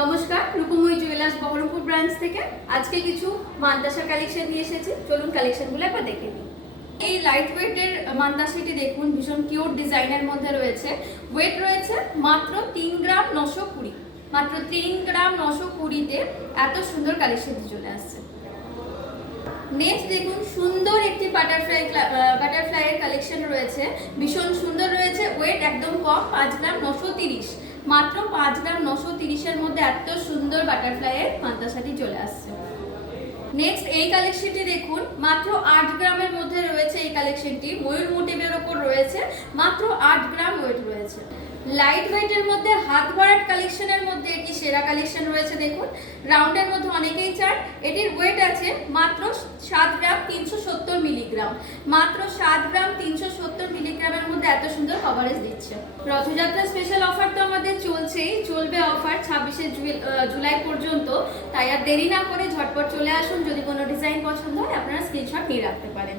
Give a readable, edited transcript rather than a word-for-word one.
নমস্কার, Rupmoyee jewellers Baharampur branch থেকে আজকে কিছু মানতাসা কালেকশন নিয়ে এসেছি। চলুন কালেকশনগুলো একবার দেখে নিই। এই লাইট ওয়েটের মানতাসাটি দেখুন, ভীষণ কিউট ডিজাইনের মধ্যে রয়েছে। ওয়েট রয়েছে মাত্র 3 গ্রাম 920। মাত্র 3 গ্রাম 920-তে এত সুন্দর কালেকশনটি চলে আসছে। নেক্সট দেখুন, সুন্দর একটি বাটারফ্লাইয়ের কালেকশন রয়েছে, ভীষণ সুন্দর রয়েছে। ওয়েট একদম কম, 5 গ্রাম 930। মাত্র 5 গ্রাম 930-এর মধ্যে এত সুন্দর বাটারফ্লাইয়ের মানতাসাটি চলে আসছে। নেক্সট এই কালেকশনটি দেখুন, মাত্র 8 গ্রামের মধ্যে রয়েছে। এই কালেকশনটি ময়ূর মোটিভের ওপর রয়েছে, মাত্র 8 গ্রাম ওয়েট রয়েছে। লাইট ওয়েটের মধ্যে হাত ভরাট কালেকশনের মধ্যে এটি সেরা কালেকশন রয়েছে। দেখুন, রাউন্ডের মধ্যে অনেকেই চান। এটির ওয়েট আছে মাত্র 7 গ্রাম 370 মিলিগ্রাম। মাত্র 7 গ্রাম 370 মিলিগ্রামের মধ্যে এত সুন্দর কভারেজ দিচ্ছে। রথযাত্রা স্পেশাল অফার তো আমাদের চলবে অফার 26শে জুলাই পর্যন্ত। তাই আর দেরি না করে ঝটপট চলে আসুন। যদি কোনো ডিজাইন পছন্দ হয় আপনারা স্ক্রিনশট নিয়ে রাখতে পারেন।